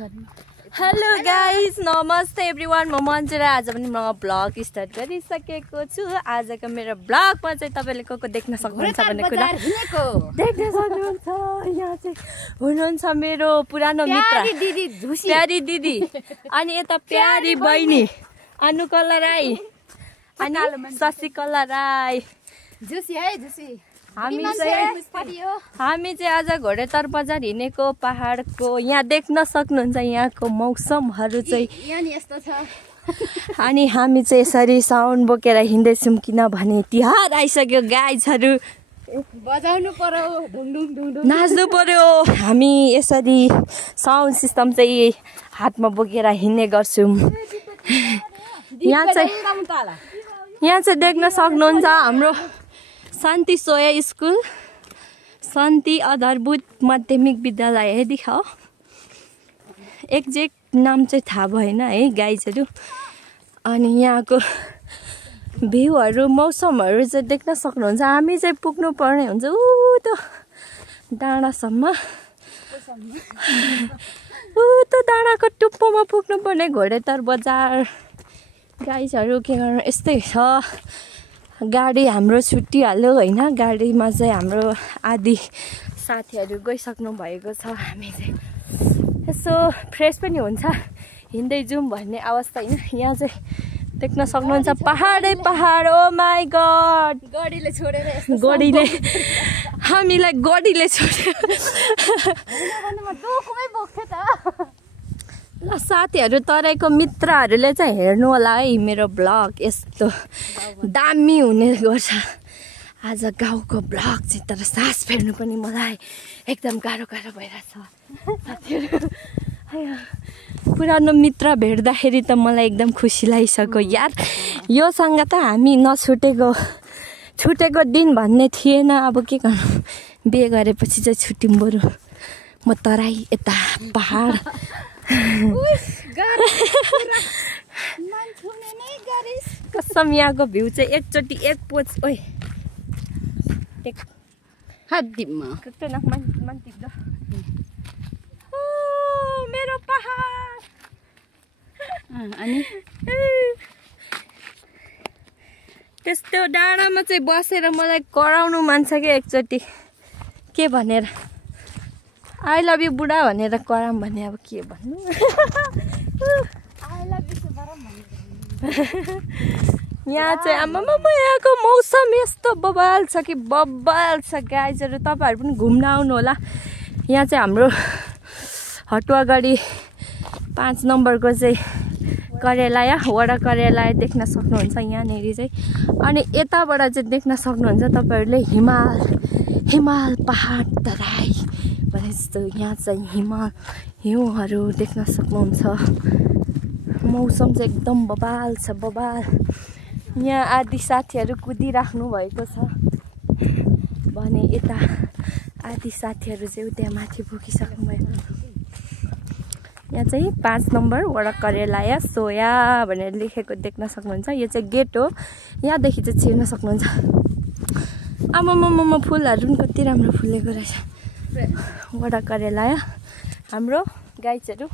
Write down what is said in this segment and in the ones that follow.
Hello guys नमस्ते everyone म मन्जुरा आज पनि म ब्लग स्टार्ट गरिसकेको छु आजको मेरो ब्लगमा चाहिँ तपाईले को देख्न सक्नुहुन्छ भन्ने कुरा देख्न सक्नुहुन्छ यहाँ चाहिँ हुनुहुन्छ मेरो पुरानो मित्र प्यारी दिदी अनि यता प्यारी बहिनी अनुकला राई अनि शशिकला राई जुसी है जुसी हामी चाहिँ आज घोडेतर बजार हिँडेको पहाडको यहाँ देख्न सक्नुहुन्छ यहाँको मौसमहरू चाहिँ यहाँ यस्तो छ अनि हामी चाहिँ यसरी साउन्ड बोकेर हिँड्दैछौँ किनभने तिहार आइसक्यो गाइजहरू बजाउनु पर्यो नाच्नु पर्यो हामी यसरी साउन्ड सिस्टम चाहिँ हातमा बोकेर हिँड्ने गर्छौँ यहाँ चाहिँ देख्न सक्नुहुन्छ हाम्रो शान्ति सोया स्कुल शान्ति आधारभूत माध्यमिक विद्यालय है दिखाओ एक्जेक्ट नाम चाहिँ थाहा भएन है गाइजहरू अनि यहाँको भ्यूहरू मौसमहरू चाहिँ देख्न सक्नुहुन्छ हामी चाहिँ पुग्नु पर्ने हुन्छ ऊ त्यो डाँडासम्म ऊ त्यो डाँडाको टुप्पोमा पुग्नु पर्ने घोडेतर बजार गाइजहरू के गर्नु यस्तै छ गाडी हाम्रो छुट्टिहाल्यो होइन गाडीमा चाहिँ हाम्रो आदि साथीहरू गइसक्नु भएको छ हामी चाहिँ यसो फ्रेस पनि हुन्छ हिँड्दै जाउँ भन्ने अवस्था होइन यहाँ चाहिँ देख्न सक्नुहुन्छ पहाडै पहाड ओ माई गड गडीले छोडेर गडीले हामीलाई गडीले छोड्यो ल साथीहरू तराईको मित्रहरूले चाहिँ हेर्नु होला है मेरो ब्लग यस्तो दामी हुने गर्छ आज गाउँको ब्लग चाहिँ तर सास फेर्नु पनि मलाई एकदम गाह्रो भइरहेछ साथीहरू पुरानो मित्र भेट्दाखेरि त मलाई एकदम खुसी लागिसक्यो यार योसँग त हामी छुटेको दिन भन्ने थिएन अब के गर्नु बिहे गरेपछि चाहिँ छुट्यौँ बरु म तराई यता पहाड कसम यहाँको भ्यू चाहिँ एकचोटि एक पोच ओइ मेरो पहाड अनि त्यस्तो डाँडामा चाहिँ बसेर मलाई कराउनु मन छ कि एकचोटि के भनेर आई लभ यु बुढा भनेर कराम भने अब के भन्नु यहाँ चाहिँ आमामा यहाँको मौसम यस्तो बबाल छ कि बबाल छ गाइजहरू तपाईँहरू पनि घुम्न आउनु होला यहाँ चाहिँ हाम्रो हटुवागढी 5 नम्बरको चाहिँ कार्यालय वडा कार्यालय देख्न सक्नुहुन्छ यहाँनिर चाहिँ अनि यताबाट चाहिँ देख्न सक्नुहुन्छ तपाईँहरूले हिमाल पहाड तराई भने जस्तो यहाँ चाहिँ हिउँहरू देख्न सक्नुहुन्छ मौसम चाहिँ एकदम बबाल छ बबाल यहाँ आदि साथीहरू कुदिराख्नु भएको छ भने यता आदि साथीहरू चाहिँ त्यहाँ माथि पुगिसक्नु भएको यहाँ चाहिँ 5 नम्बर वडा कार्यालय सोया भनेर लेखेको देख्न सक्नुहुन्छ यो चाहिँ गेट हो यहाँदेखि चाहिँ छिर्न सक्नुहुन्छ आमामामा फुलहरू पनि कति राम्रो फुलेको रहेछ वडा कार्यालय हाम्रो गाइजहरू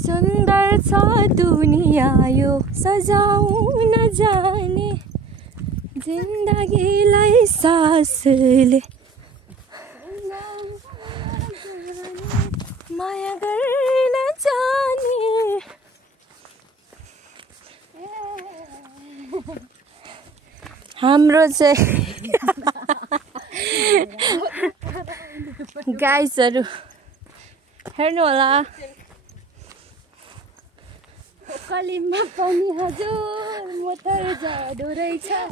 सुन्दर छ दुनिया यो सजाउन जाने जिन्दगीलाई सासले माया गर्न जाने हाम्रो चाहिँ गाइजहरू हेर्नु होला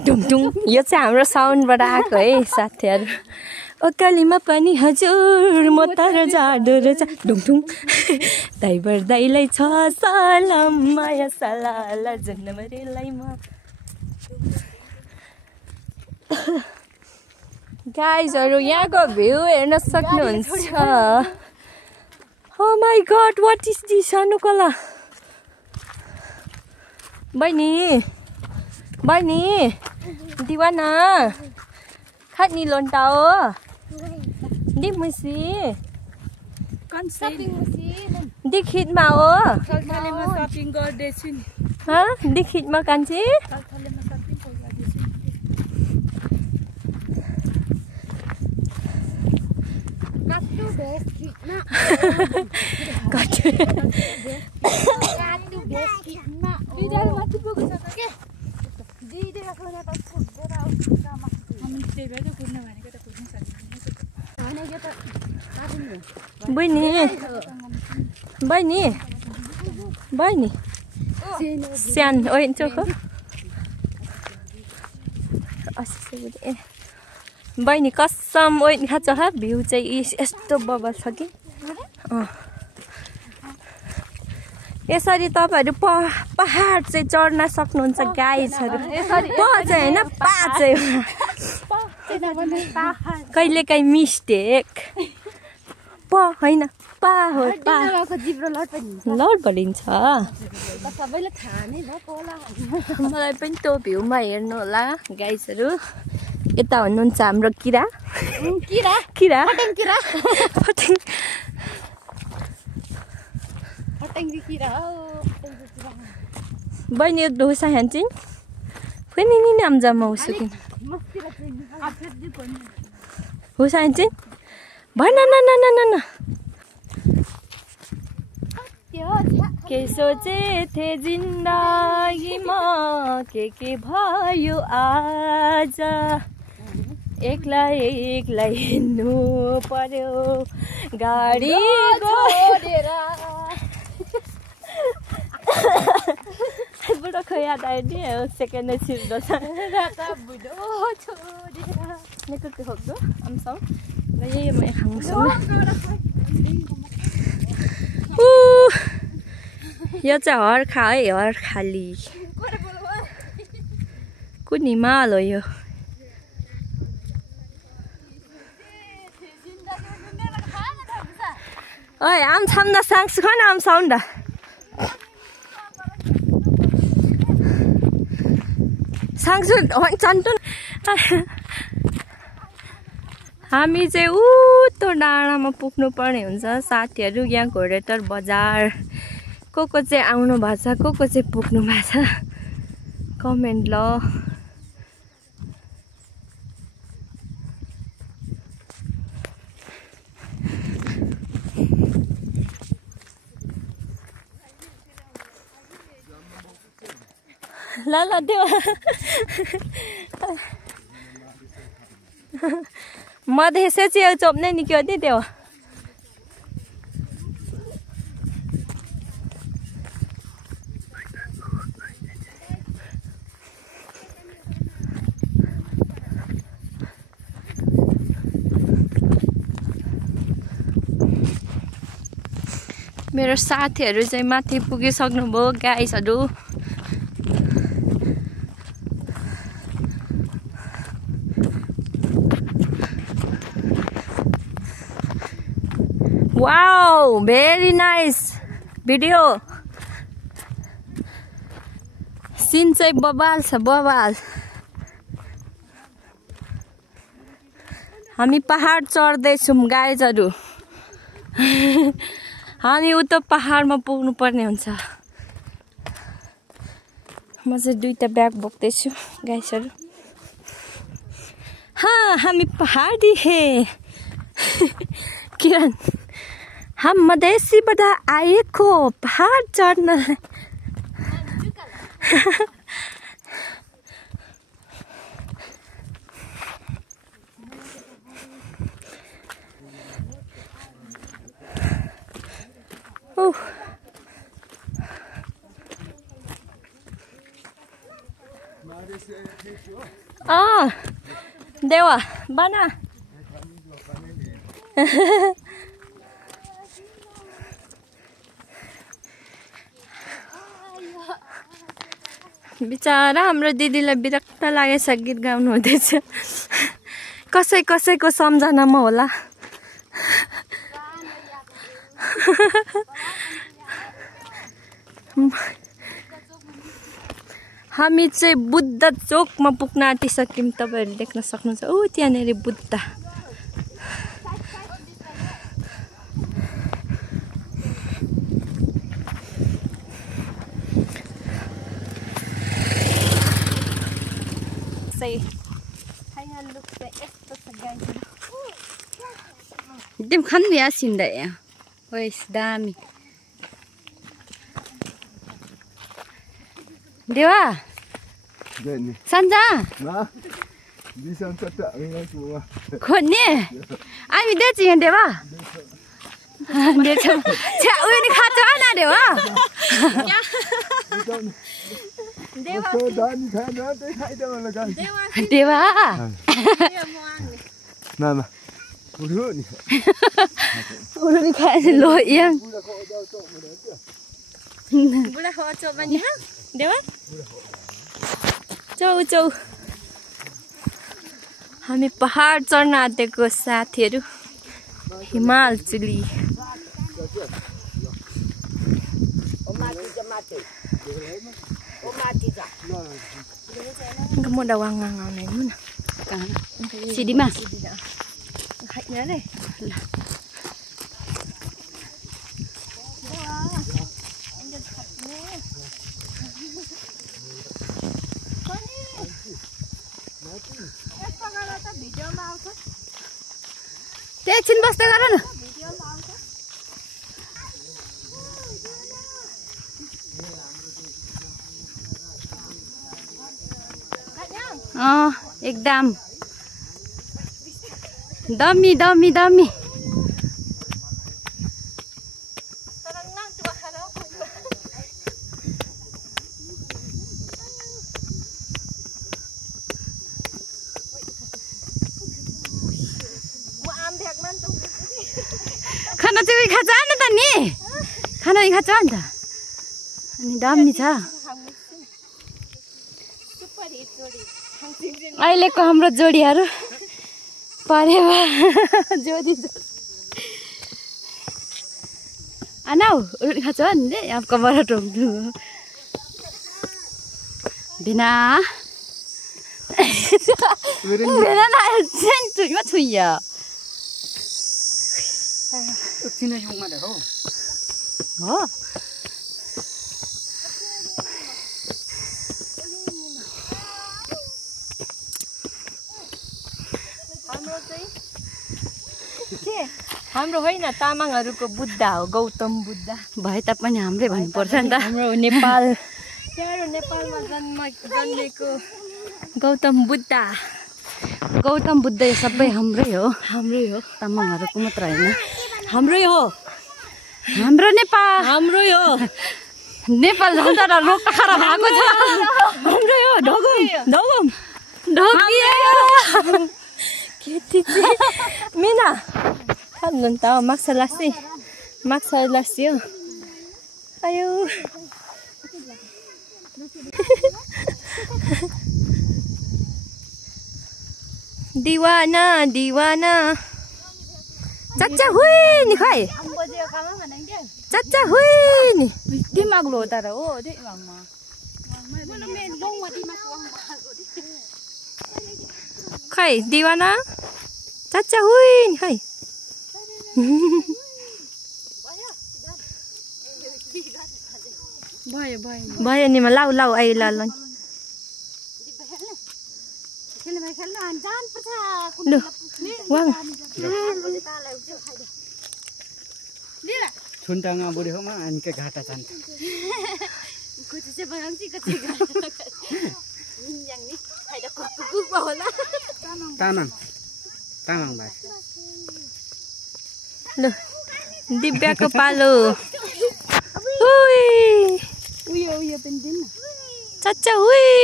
ढुङढुङ यो चाहिँ हाम्रो साउन्डबाट आएको है साथीहरू ओकालीमा पनि हजुर म तर जाडो रहेछ ढुङढुङ दाइबर दाइलाई छ सलाम माया सलाला जन्मरेलाई म गाइजहरू यहाँको भ्यू हेर्न सक्नुहुन्छ oh my god what is this Anukala बहिनी दिवाना खाट नि लोन्टा हो दि मुसी दि खिटमा हो थलथलेमा सपिङ गर्दैछु नि दि खिटमा कान्छी थलथलेमा सपिङ गर्दैछु काट्टु भेस खिटमा काट्टु भेस खिटमा बिदाल माथि पुग्छ के दिदी राख्नु त फुट्दै आउ हामी त्यही भएर कुद्न भनेको त कुद्न सक्दैन हैन यो त काट्नु बहिनी स्यान ओइ चोखो बहिनी कसम ओइ खान्छ ह भ्यू चाहिँ यस्तो बबल छ कि यसरी तपाईहरु पहाड चाहिँ चढ्न सक्नुहुन्छ गाइजहरु चाहिँ हैन पा चाहिँ कहिलेकाहीँ मिस्टेक हैन पा हो पा जिब्रो लड भनिन्छ सबैले थाहा नै भयो पोला मलाई पनि त्यो भ्यूमा हेर्नु होला गाइजहरु यता हुनुहुन्छ हाम्रो किरा बहिनी एक डोसा खान्छन् पनि नि नाम जम्मा उसो किन हुसा खान्छन् भन न के सोचे थे जिन्दगीमा के भयो आज एक्लै हिँड्नु पर्यो गाडी छोडेर बुढो खै याद आयो नि सेकेन्ड छिर्दो छ नेको के खोक्दो आमसाउ ल यही म खाउँछु यो चाहिँ हर्खा है हर्खाली कुन हिमाल हो यो ओइ आम छाम्दा सांस खन आम साउन्ड सांस चन्टु हामी चाहिँ उतो डाँडामा पुग्नु पर्ने हुन्छ साथीहरू यहाँ घोडेटर बजार को चाहिँ आउनु भएको छ को चाहिँ पुग्नु भएको छ कमेन्ट ल ल देव मधेसे चाहिँ चोप्ने नि क्यों देव मेरो साथीहरू चाहिँ माथि पुगिसक्नुभयो गाइसहरू Wow, very nice video. Scene चाहिँ बबाल छ बबाल हामी पहाड चढ्दै छौं गाइजहरु हामी उता पहाडमा पुग्नु पर्ने हुन्छ म चाहिँ दुईटा ब्याग बोक्दै छु गाइजहरु हामी पहाडी हे किरण हम मधेसीबाट आएको पहाड चढ्न देवा बना बिचारा हाम्रो दिदीलाई विरक्त लागेछ गीत गाउनु हुँदैछ कसैको सम्झनामा होला हामी चाहिँ बुद्ध चोकमा पुग्न आँटिसक्यौँ। तपाईँहरूले देख्न सक्नुहुन्छ। ऊ त्यहाँनिर Buddha. Dem kan vi asin deh ya. Wes dami. Dewa. Sanja. Nah, di sana tak ada semua. Kone. Ami deh cian Dewa. Deh cian. Cak, ini kacau mana Dewa? Dewa. Dewa. Nah. Udah ni. Udah ni kayak lo yang. बुढा हो चौबा नि देवा चौ हामी पहाड चढ्न आँटेको साथीहरू Himalchuli mau dawang ngang này luôn Chị đi mà hạnh nhá này Te एकछिन बस्दै गर न एकदम दमी दमी दमी खाना चाहिँ खान्छ न त नि खाना खान्छ नि त अनि दामी छ अहिलेको हाम्रो जोडीहरू परेवा जोडी आनाउ रोटी खान्छ नि आपको बड़ा टोक्नु बिना बिना ना सेन्टुमा Chhuiya Sini yung mana ho? हो हाम्रो होइन तामाङहरूको बुद्ध हो गौतम बुद्ध भए तापनि हाम्रै भन्नुपर्छ नि त हाम्रो नेपाल प्यारो नेपालमा जन्मेको गौतम बुद्ध गौतम बुद्ध यो सबै हाम्रै हो तामाङहरूको मात्र हैन हाम्रै हो हाम्रो नेपाल हाम्रै हो नेपाल झन् तर रोग खराब भएको छ हाम्रै हो ढगम ढोकियो केटी मिना खानु त माक्सा लासी हो आयो दीवाना दीवाना चाचा हुई नि खै चाचा हुई नि दिमाग लो तर हो दिमागमा खै दीवाना चाचा हुई नि खै भयो नि म लाउ आइ ल लु Wang Suntang boleh homa anke घाटा जान्छ तामाङ भाइ लु दिव्याको पालो उयो पनि दिन्न चाचा हुई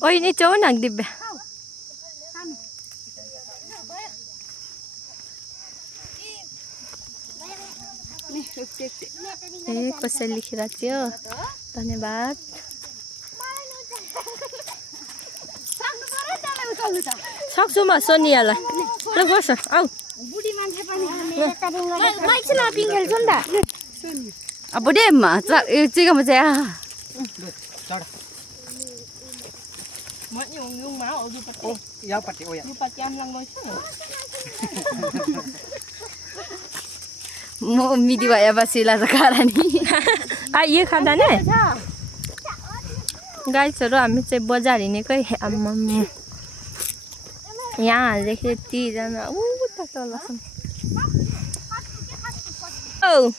ओइ नि चौ न दिव्या ए कसैले लेखिरहेको थियो धन्यवाद हाल्नु त सक्छु म सोनियालाई ल बस आऊ बुढी मान्छे पनि म एकछिन पिङ खेल्छु नि त अब बुढी चिकन चाहिँ चढ म yung máu ở dưới ô yếu pati ô ya dưới pati am lang nói chứ म मिदी भए बसिला त खाला नि आ ये खाँदा ने गाइसहरु हामी चाहिँ बजार हिँडेकै आम्मा यहाँ देखि यतिजना उ तलसम्म औ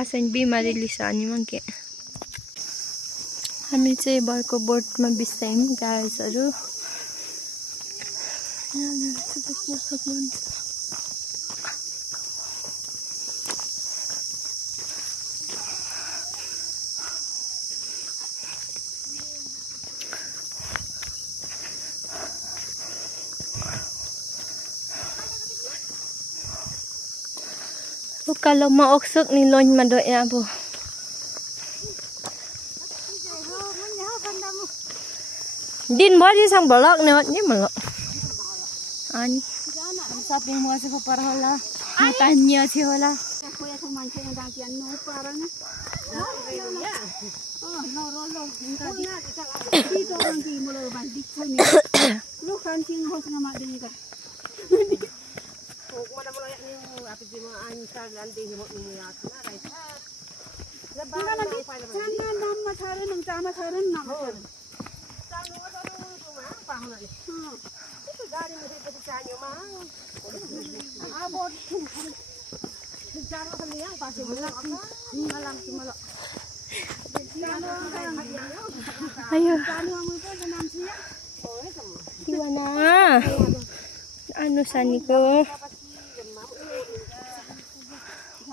आसन बिमारी लिसानी मंके हामी चाहिँ बरको बोटमा बिसायौं गाइसहरु kalau mau oksuk ni loñ ma do ya bu din body sang blog ne wat ni malo ani shopping mall से पर होला tanya थियो होला कोही एक मान्छे डाकिया नो पारन नो रो इनका दी तो रंगी मलो बान दिख नि लो खानसिङ होसना मा दिन कर mana mula ni api di mana ancar nanti ni ni ya kana rai lebaran nanti sana nama tharen nang chama tharen nama tharen chanu ma pa hona ni itu gari ma dei chanyo ma abo chanu khali yang pase bulan malam cuma ayo chanu amu ko nam sia gimana anu saniko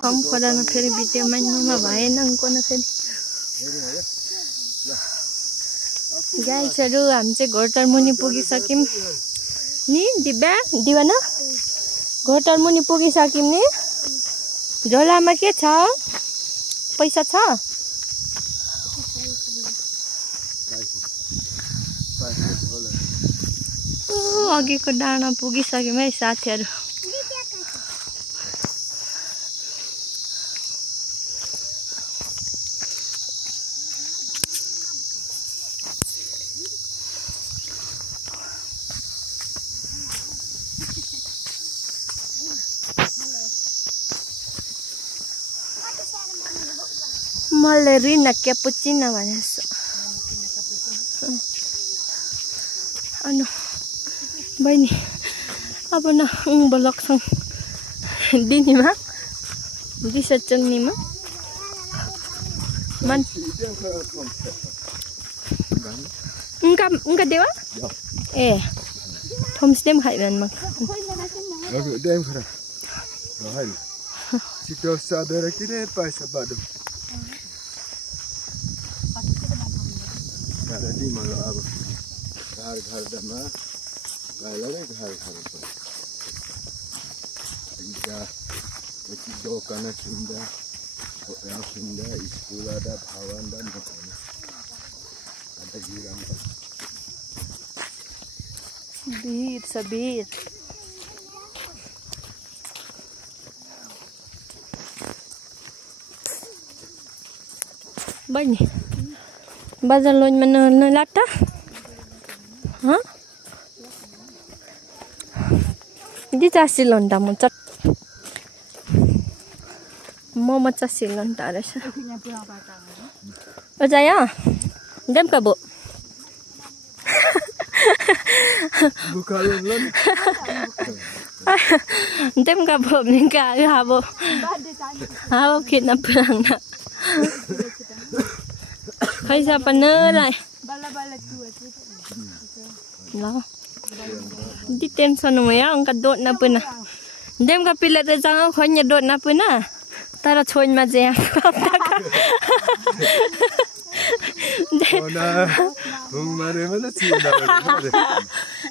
हम कदा न फेरि video मान्नुमा भएन कोन फेरि गाइसहरु हामी चाहिँ घरटार मुनि पुगिसक्यौं नि दिव्या दिवाना घरटार मुनि पुगिसक्यौं नि झोलामा के छ पैसा छ अघिको डाँडा पुगिसक्यौं है साथीहरु मलाई रिना क्यापुचिनो भनेछ अनु बहिनी अब न ब्लगसँग दिनीमा दिशा चङ्नीमा मन उनका देवा ए थोम्स देम खाइबन म dem khara rahai chito sadara kine paisa badu ada di malo aba घर दमा गायलाले घर पर इनका एक दो काना सुंदा या सुंदा स्कूल ada भावन dan ada jiran बीर सबीर बनी बाजार लोन में न लाटा हाँ ये चासी लोन टा मुझे मोमो चासी लोन टा रहे हैं अच्छा यार डेम का बो bukalon lon dem ka bom ni ka habo kitna perang na kaisa pana lai lo di tension mo ya ang kadot na puna dem ka pilat ra jang khonya dot na puna tara choin ma je ona mare mana cinta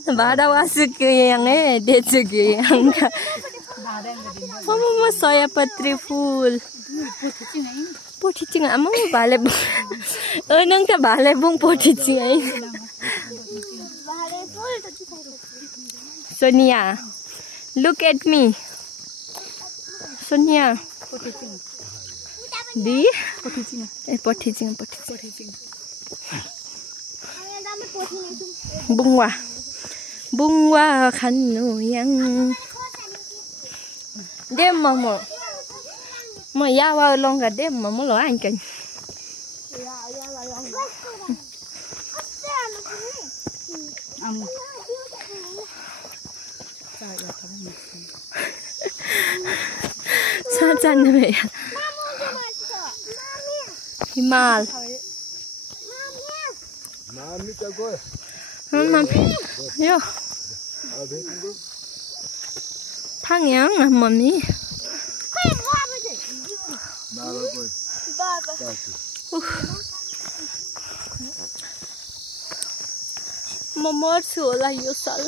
Bada wasuk yang dia juga yang mama saya patri full पोठिचिङ आमा भालेबुङ नङ त भालेबुङ पोठिचिङ है Sonia look at me Sonia दी पोठिचिङ बुङवा खानु याङ đêm mà ya vào lòng cả đêm mà muốn nói anh cảnh sao chân vậy Himal yo thang yang mami म मर्छु होला यो साल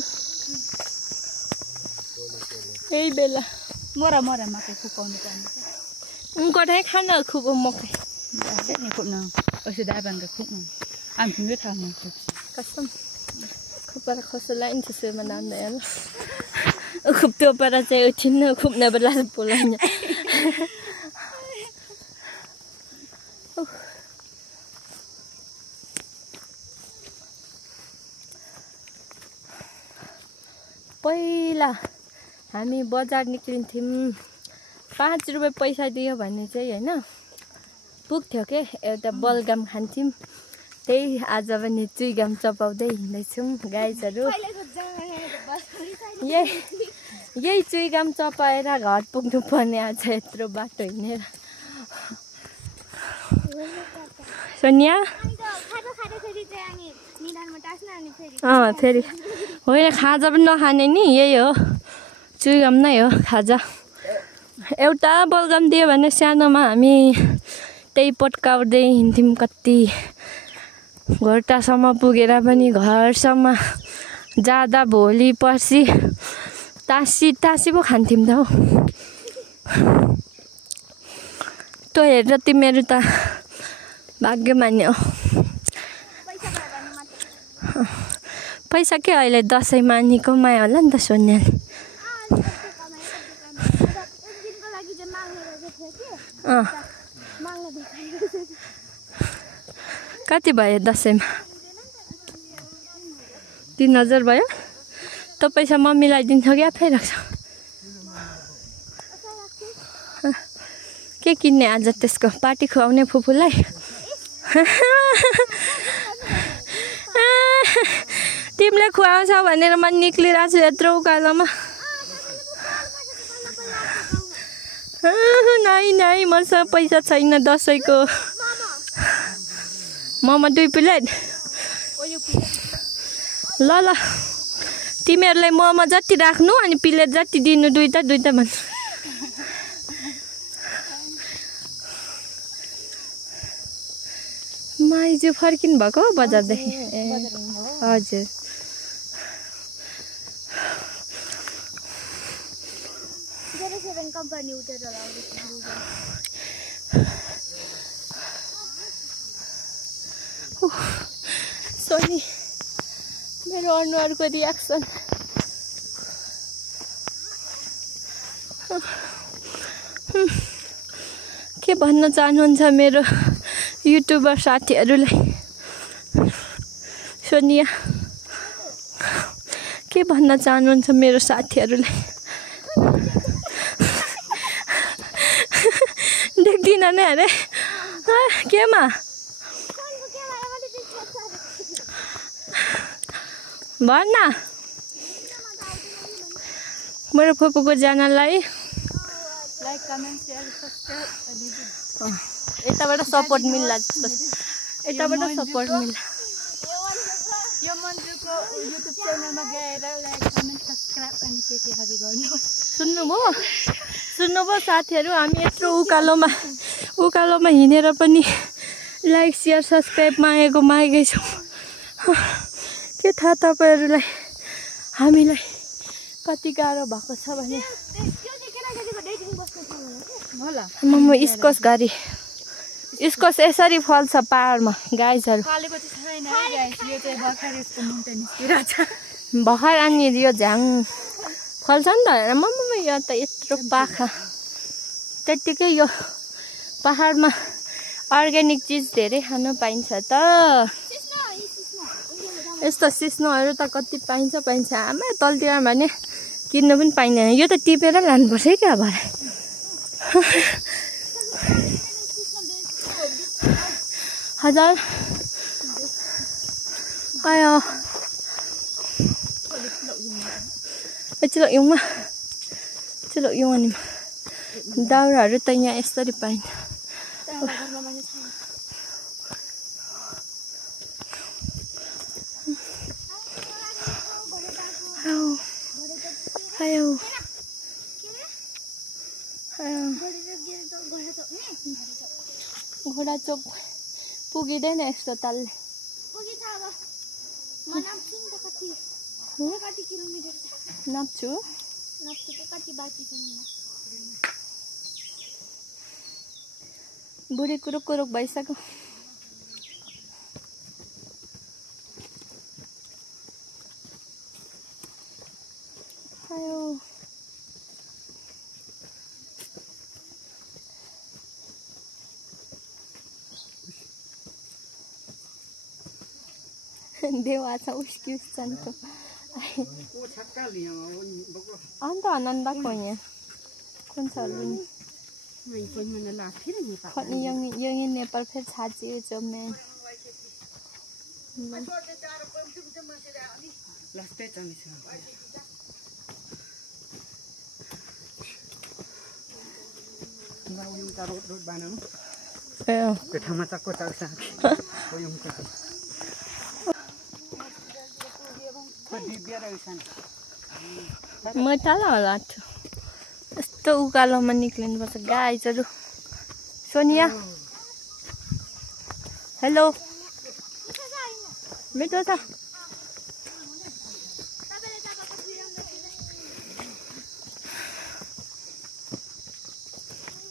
यही बेला मरा मकै खुकाउनु पर्ने उनकोठाइ खान खुको मकै नि खुप्न असि दाबाङ्ग खुप्नु आमथिङै थाहा कसम खुपर खसलाई नि त्यसैमा नाम्दैन खुप्तो पर चाहिँ उठिन्न खुप्ने बेला बोलाइन पहिला हामी बजार निक्लिन्थ्यौँ 5 रुपैयाँ पैसा दियो भने चाहिँ हैन पुग्थ्यो के एउटा बलगाम खान्थ्यौँ त्यही आज पनि चुइगाम चपाउँदै हिँड्दैछौँ गाइजहरू यही चुइगाम चपाएर घर पुग्नु पर्ने आज यत्रो बाटो हिँडेर सोनिया फेरि होइन खाजा पनि नखाने नि यही हो चुइगाम नै हो खाजा एउटा बलगाम दियो भने सानोमा हामी त्यही पट्काउँदै हिँड्थ्यौँ कति घरटासम्म पुगेर पनि घरसम्म जाँदा भोलि पर्सि तासी पो खान्थ्यौँ त हौ तँ हेरेर तिमीहरू त भाग्यमानी हो पैसा के अहिले दसैँमा नि कमायो होला नि त सोनिया कति भयो दसैँमा 3000 भयो त पैसा मम्मीलाई दिन्छ कि आफै राख्छ के किन्ने आज त्यसको पार्टी खुवाउने फुपूलाई तिमीले खुवाउँछ भनेर म निक्लिरहेको छु यत्रो उकालोमा नै मसँग पैसा छैन दसैँको मोमो 2 प्लेट ल तिमीहरूलाई मोमो जति राख्नु अनि प्लेट जति दिनु दुईटा भन्नु माइजू फर्किनु भएको बजारदेखि हजुर कम्पनी उठेर सोनी मेरो अनुहारको रियाक्सन के भन्न चाहनुहुन्छ मेरो युट्युबर साथीहरूलाई सोनिया के भन्न चाहनुहुन्छ मेरो साथीहरूलाई देख्दिन नै अरे केमा भन्न मेरो फुपूको जानलाई लाइक कमेन्ट शेयर सब्स्क्राइब यताबाट सपोर्ट मिल्ला यताबाट सपोर्ट मिल्ला यो मन्जुको युट्युब च्यानलमा गएर लाइक कमेन्ट सब्स्क्राइब अनि केहरू गर्नु सुन्नुभयो साथीहरू हामी यत्रो उकालोमा हिँडेर पनि लाइक शेयर सब्स्क्राइब मागेकै छौँ के थाहा तपाईहरूलाई हामीलाई कति गाह्रो भएको छ भने म इस्कस गाडी इस्कस यसरी फल्छ पाहाडमा गाइजहरू फलेको चाहिँ छैन है गाइस यो चाहिँ भर्खर यसको मुन्टा निस्किरहेको छ भर्खर अनि यो झ्याङ फल्छ नि त मम्मी यो त यत्रो पाखा त्यत्तिकै यो पाहाडमा अर्ग्यानिक चिज धेरै खान पाइन्छ त यस्तो सिस्नोहरू त कति पाइन्छ आमा तलतिर भने किन्नु पनि पाइँदैन यो त टिपेर लानुपर्छ है क्या भरे हजार आयो चलो यौँ अनि दाउराहरू त यहाँ यसरी पाइन्छ घोडा चोक पुगिँदैन यस्तो तालले नाप्छु बुढी कुरुक भइसक्यो देवा छ उसकी उसको अन्त आनन्द को यहाँ कौन सा लुनी ये नेपाल फिर छाची जो मैं म तल होला यस्तो उकालोमा निक्लिनुपर्छ गाइजहरू सोनिया हेलो मिठो छ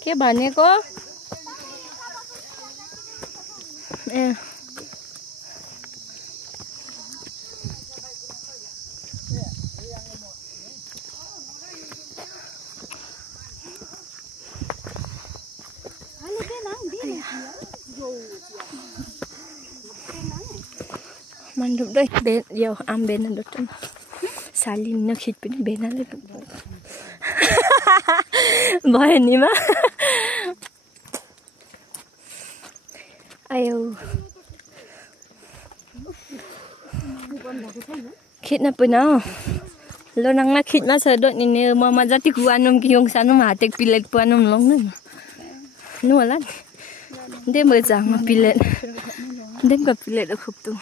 के भनेको ए Manduk deh, yo am bena dokter. Salin nak hit pun bena le. Bahaya ni mah. Ayo. Hit na pun ah. Lo nang nak hit mah sedot ni mama jati kuanum kiong sanum hatek pilet puanum long ni. Nualan. Dia berjang pilet. Dia ka pilet aku tu.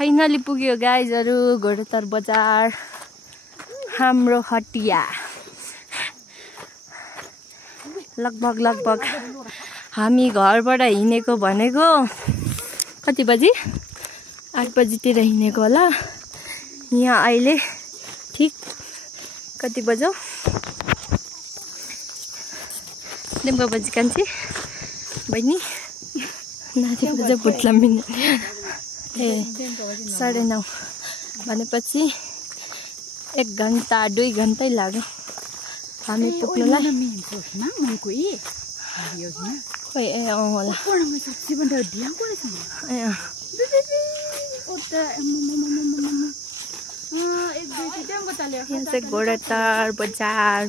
Finally पुग्यो गाइजहरु घोडतार बजार हाम्रो हटिया लगभग हामी घरबाट हिँडेको भनेको कति बजी 8 बजीतिर हिँडेको होला यहाँ अहिले ठीक कति बज्यो दिनको बजी कान्छी बहिनी नाति बजे पुट्ला मिनिट 9:30 भनेपछि 1 घण्टा 2 घण्टै लाग्यो हामी पुग्नुलाई खोइ ए होला यहाँ चाहिँ घोडतार बजार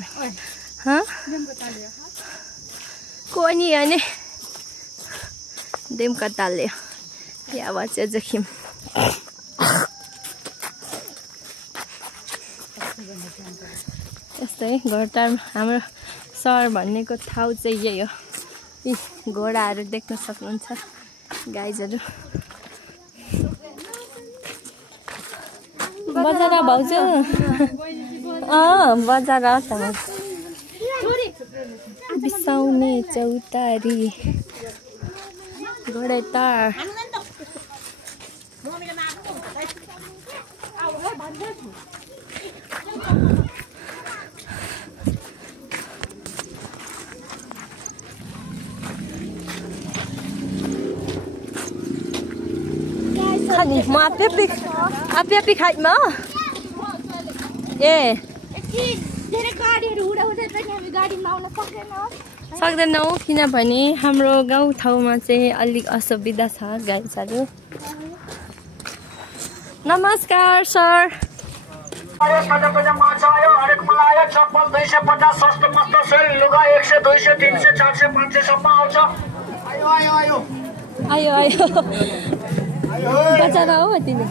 कोही नि यहाँ देमका ताल्यो या आवाज जखिम यस्तै घोडतार हाम्रो सहर भन्नेको ठाउँ चाहिँ यही हो यी घोडाहरू देख्न सक्नुहुन्छ गाइजहरु बजार भाउजू बजार त बिसाउने चौतारी घोडतार म आप्पी खाइम ए सक्दैनौँ किनभने हाम्रो गाउँठाउँमा चाहिँ अलिक असुविधा छ गाइजहरू। नमस्कार सर। माछा आयो, हरेक मलाई आयो, चप्पल 250, सस्तो मस्तो सेल, लुगा 100, 200, 300, 400, 500 सम्म आउँछ। आयो बचारा हो तिमी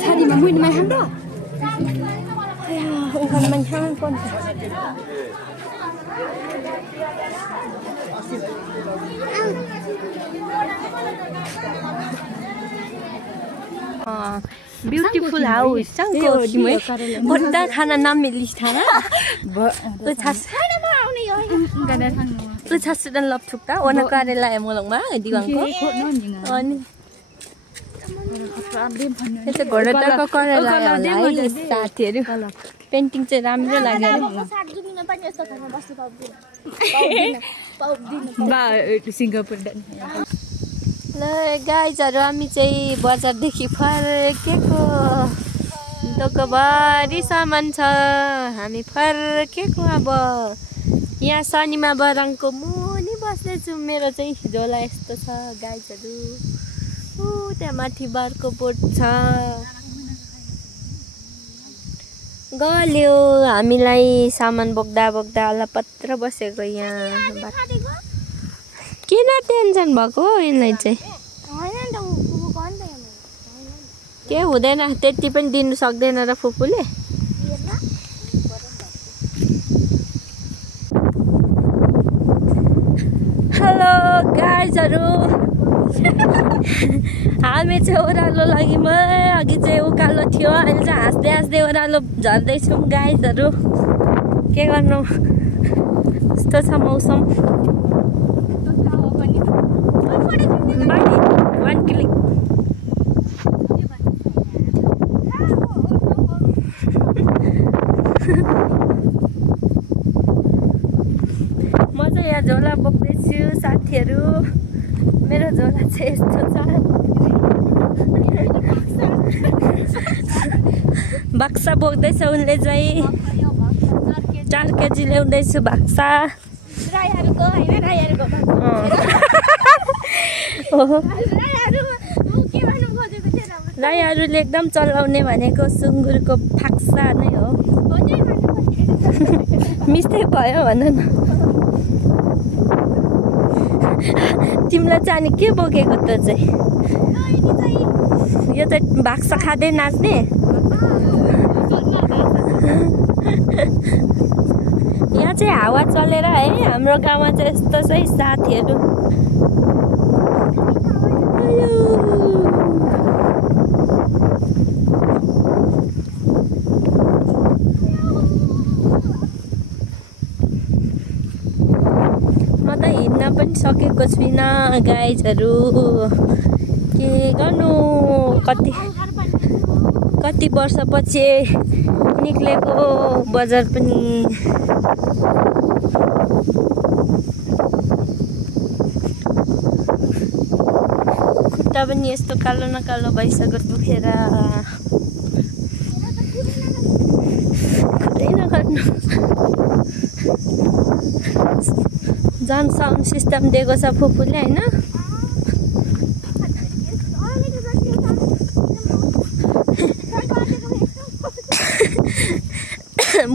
छाडीमा मुनिमा हाम्रो उखानमा खान पर्छ। ब्यूटीफुल हाउस चंको में बड़ा खाना नाम मिली था ना तो छास dan lop thukta ona karela emolong ma diwangko अनि त्यसै घरटाको करेला है साथीहरु पेन्टिङ चाहिँ राम्रो लाग्यो बा सिंगापुर ल गाइजहरु हामी चाहिँ बजारदेखि फर्केको दोकोभरि सामान छ हामी फर्केको अब यहाँ शनिमा बरङको मुनि बस्दैछु मेरो चाहिँ झोला यस्तो छ गाइजहरु त्यहाँ माथि बारको बोट छ गल्यो हामीलाई सामान बोक्दा बोक्दा अलपत्र बसेको यहाँ किन टेन्सन भएको यिनलाई चाहिँ के हुँदैन त्यति पनि दिनु सक्दैन र फुपूले हेलो गाइजहरु हामी चाहिँ ओह्रालो लाग्यौँ अघि चाहिँ उकालो थियो अहिले चाहिँ हाँस्दै हाँस्दै ओह्रालो झर्दैछौँ गाइजहरु के गर्नु यस्तो छ मौसम one click म चाहिँ यहाँ झोला बोक्दैछु साथीहरु मेरो झोला चाहिँ यस्तो छ बक्सा बोक्दैछ उनले चाहिँ 4 केजी ल्याउँदैछु बक्सा राईहरुको हैन राईहरुको राईहरुले एकदम चलाउने भनेको सुँगुरको फाक्सा नै हो मिस्टेक भयो भन न तिमीलाई चाहिँ अनि के बोकेको त चाहिँ यो चाहिँ बाक्सा खाँदै नाच्ने यहाँ चाहिँ हावा चलेर है हाम्रो गाउँमा चाहिँ यस्तो चाहिँ साथीहरु म त हिँड्न पनि सकेको छुइनँ गाइजहरु के गर्नु कति वर्षपछि निक्लेको बजार पनि खुट्टा पनि यस्तो कालो न कालो भइसक्यो दुखेर झन् साउन्ड सिस्टम दिएको छ फुपूले हैन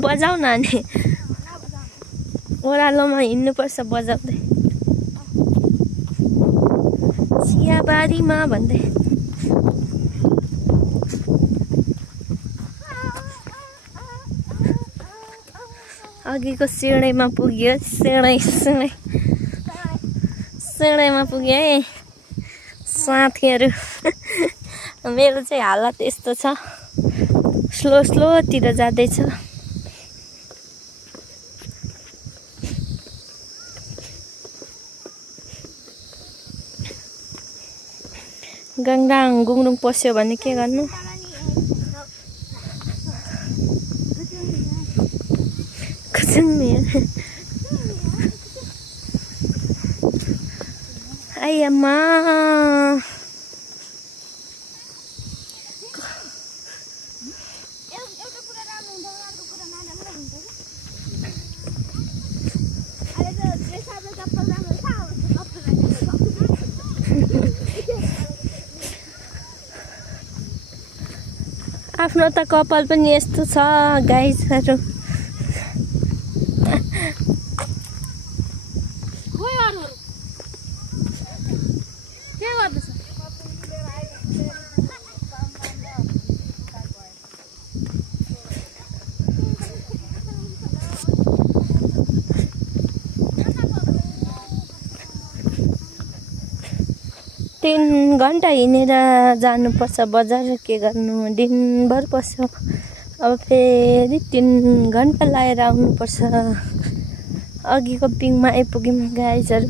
बजाउ न नि ओह्रालोमा हिँड्नुपर्छ बजाउँदै चियाबारीमा भन्दै अघिको सिँढैमा पुग्यो सिँढै सिँढैमा पुगेँ है साथीहरू। मेरो चाहिँ हालत यस्तो छ, स्लो स्लोतिर जाँदैछ। गङ्गाङ गुङ्रुङ पस्यो भने के गर्नु? आई अम्मा आफ्नो त कपाल पनि यस्तो छ गाइजहरु। तीन घन्टा हिँडेर जानुपर्छ बजार, के गर्नु दिनभर पस्यो। अब फेरि 3 घन्टा लाएर आउनुपर्छ। अघिको पिङमा आइपुग्यौँ गाइजहरु।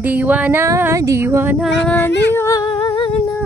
दीवाना दीवाना दीवाना